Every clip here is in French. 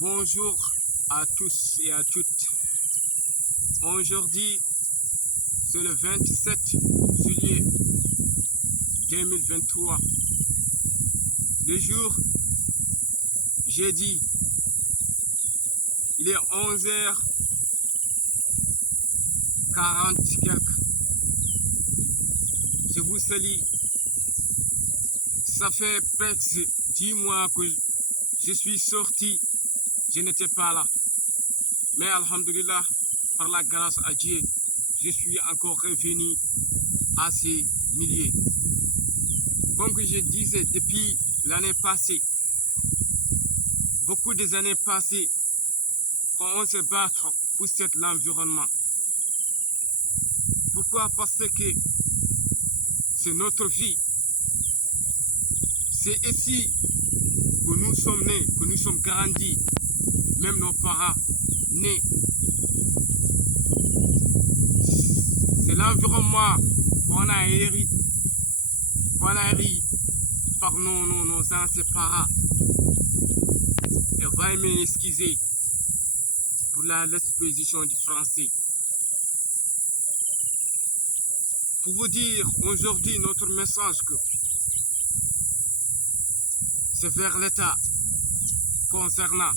Bonjour à tous et à toutes. Aujourd'hui, c'est le 27 juillet 2023. Le jour, jeudi, il est 11h40 quelques. Je vous salue. Ça fait presque 10 mois que je suis sorti. Je n'étais pas là. Mais alhamdulillah, par la grâce à Dieu, je suis encore revenu à ces milliers. Comme que je disais depuis l'année passée, beaucoup des années passées, on se battre pour cet environnement. Pourquoi? Parce que c'est notre vie. C'est ici que nous sommes nés, que nous sommes grandis. Même nos parents nés. C'est l'environnement qu'on a hérité par nos anciens parents. Et veuillez m'excuser pour l'exposition du français. Pour vous dire aujourd'hui notre message que c'est vers l'État concernant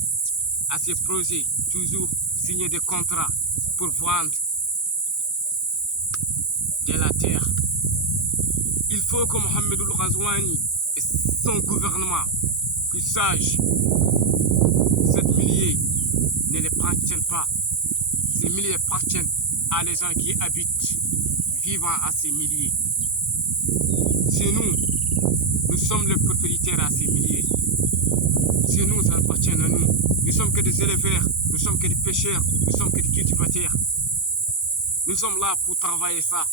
à ces projets, toujours signer des contrats pour vendre de la terre. Il faut que Mohamed Ghazouani et son gouvernement qui sachent cette milliers ne les appartiennent pas. Ces milliers appartiennent à les gens qui habitent, vivant à ces milliers. C'est nous sommes les propriétaires à ces milliers. C'est nous, ça appartient à nous. Nous sommes que des éleveurs, nous sommes que des pêcheurs, nous sommes que des cultivateurs. Nous sommes là pour travailler ça.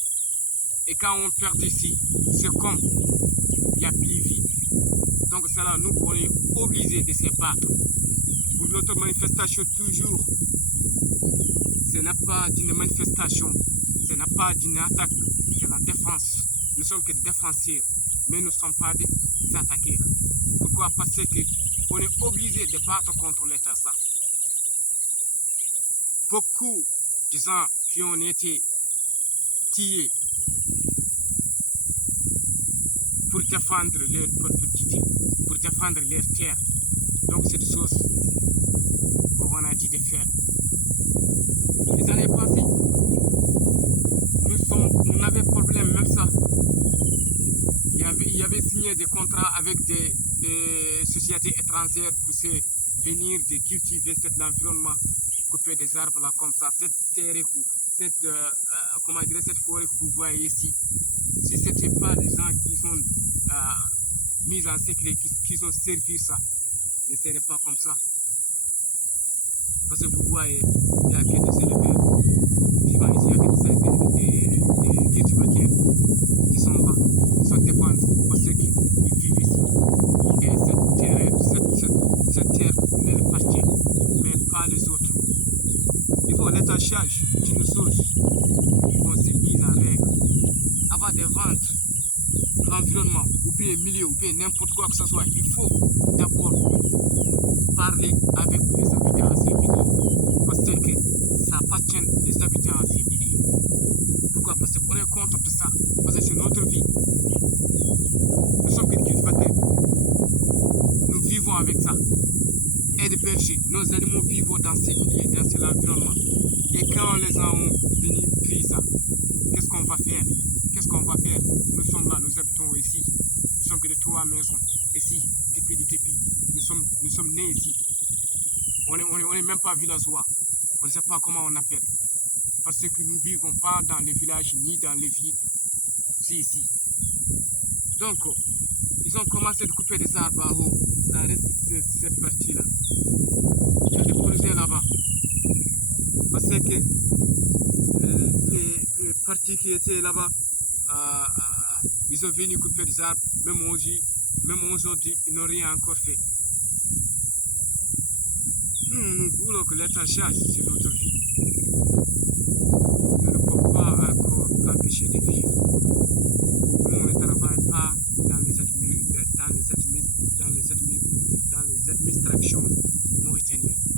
Et quand on perd ici, c'est comme il n'y a plus de vie. Donc c'est là, nous, on est obligés de se battre. Pour notre manifestation, toujours, ce n'est pas d'une manifestation, ce n'est pas d'une attaque, c'est la défense. Nous sommes que des défenseurs, mais nous ne sommes pas des attaqueurs. Pourquoi? Parce qu'on est obligé de battre contre l'État. Beaucoup de gens qui ont été tués pour défendre leur propriété, pour défendre leur terre. Donc c'est des choses qu'on a dit de faire. Les années passées, on avait problème, même ça. Il y avait signé des contrats avec des sociétés étrangères pour venir de cultiver cet environnement, couper des arbres là comme ça, cette terre, cette forêt que vous voyez ici. Si ce n'était pas les gens qui sont mis en secret, qui ont servi ça, ne serait pas comme ça. Parce que vous voyez, il n'y a que des éleveurs vivant ici, il n'y a que des cultivateurs qui sont là, qui sont dépendants parce qu'ils vivent ici. Et cette terre ne les appartient, mais pas les autres. Il faut l'État change d'une chose qu'on s'est mis en règle. Avant de vendre l'environnement, ou bien milieu, ou bien n'importe quoi que ce soit, il faut d'abord parler avec les habitants à ces milliers. Parce que ça appartient aux habitants à ces milliers. Pourquoi? Parce qu'on est contre de ça. Parce que c'est notre vie. Nous sommes des cultivateurs. Nous vivons avec ça. Et des bergers, nos animaux vivent dans ces milliers, dans cet environnement. Et quand les gens ont venu pris ça, qu'est-ce qu'on va faire? Qu'est-ce qu'on va faire? Nous sommes là, nous habitons ici. Nous sommes que de 3 maisons ici, depuis. Nous sommes nés ici. On n'est même pas villageois. On ne sait pas comment on appelle. Parce que nous ne vivons pas dans les villages ni dans les villes. C'est ici. Donc, ils ont commencé de couper des arbres en haut. Ça reste cette partie-là. Il y a des projets là-bas. Parce que les parties qui étaient là-bas, ils sont venus couper des arbres. Même aujourd'hui, ils n'ont rien encore fait. Nous voulons que l'État change sur notre vie. Nous ne pouvons pas encore empêcher de vivre. Nous, on ne travaille pas dans les administrations mauritaniennes.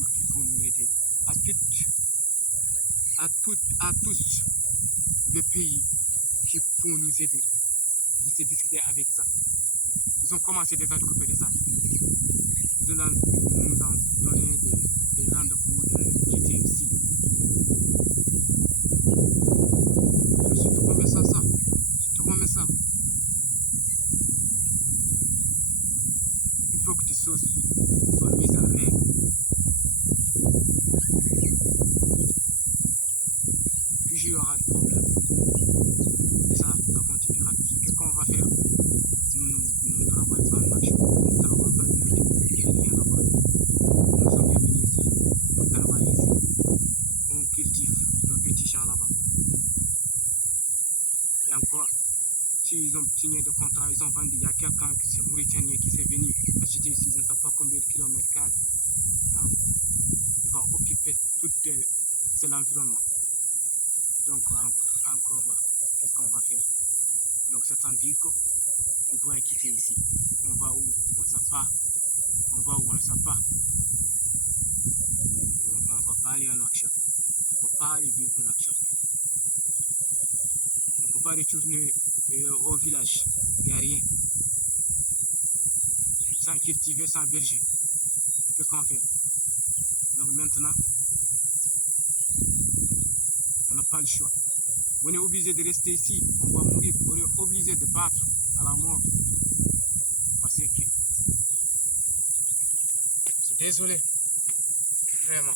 membres qui peuvent nous aider, à tous les pays qui peuvent nous aider de se discuter avec ça. Ils ont commencé déjà à couper des arbres. Ils nous ont donné des rendez-vous de quitter ici. Je suis tout remerciant ça. Je suis tout remerciant. Il faut que tu sois mis en règle. Puis il y aura des problèmes. Et ça continuera tout ce qu'on va faire. Nous ne travaillons pas en action. Nous ne travaillons pas en équipe. Il n'y a rien à voir. Nous sommes venus ici pour travailler ici. On cultive nos petits champs là-bas. Et encore, s'ils ont signé de contrat, ils ont vendu. Il y a quelqu'un qui c'est Mauritanien qui s'est venu acheter ici, je ne sais pas combien de kilomètres carrés. Hein? Il va occuper tout l'environnement. Donc encore là, qu'est-ce qu'on va faire? Donc c'est-à-dire qu'on doit quitter ici. On va où? On ne sait pas. On va où? On ne sait pas. On ne va pas aller en action. On ne peut pas aller vivre en action. On ne peut pas retourner au village. Il n'y a rien. Sans cultiver, sans berger. Qu'est-ce qu'on fait? Donc maintenant, on n'a pas le choix. On est obligé de rester ici. On va mourir. On est obligé de battre à la mort. Parce que je suis désolé. Vraiment.